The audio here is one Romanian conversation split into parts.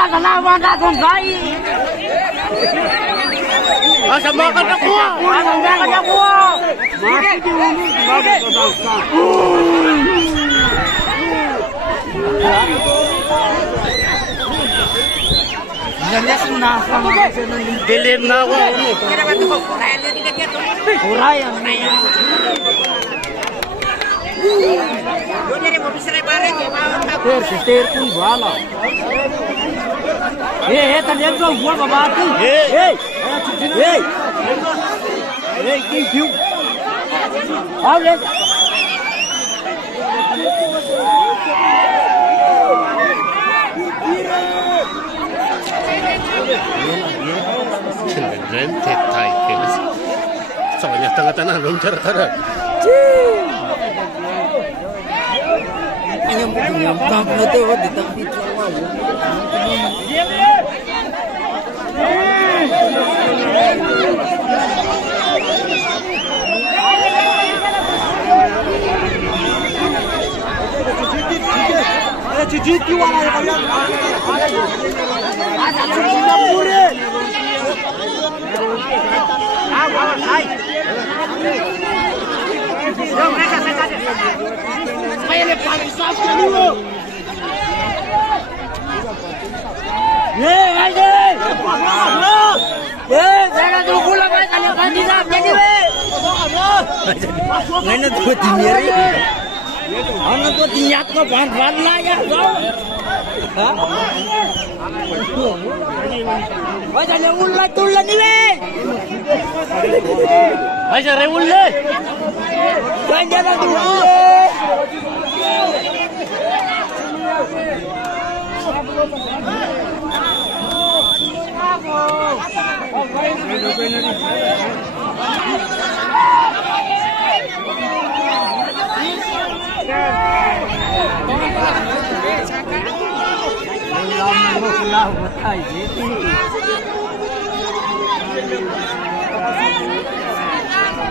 Lah sana banda songai. Asa makan aku. Makan aku. Mati di ulu baru terasa. Jangan senang. Dilim na ako. Kurai yang Ter pun bala. Talian kau buat apa tu? Kiu. Awak. Rente tai kelas. Soalnya tengah-tengah belum cara-cara. Yang kamu tu di tepi cawang. Cici wala kalian. Ada cici pure. Hai. Jom mereka saja. Supaya lepas saf dulu. Aide. Jangan tunggu lah Pak, kalian kandidat jadi weh. Mana tu timiri? Anak tu tiap kau ban lah ya. Wah jangan ulat tulan ni weh. Aja rewule. Jangan dulu.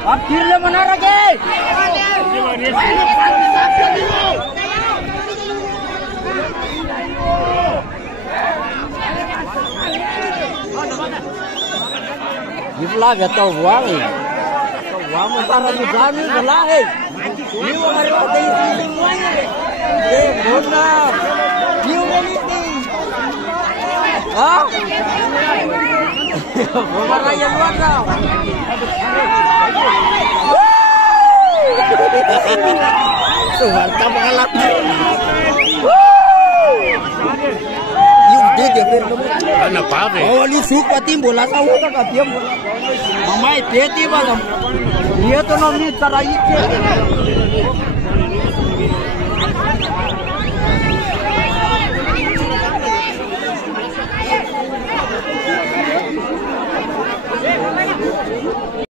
Akhirnya mana lagi? Itulah kata uang ni. Uang antara bukan ni belah ni. Ni uang ada di sini semuanya. Benar. Dia ni. Ah? Berapa yang luar tau? Mantap banget. Dia Anak apa? Oh, ni suka tim bola tahu tak dia bola. Mama itu tiba kan. Dia tu nak ni cara itu.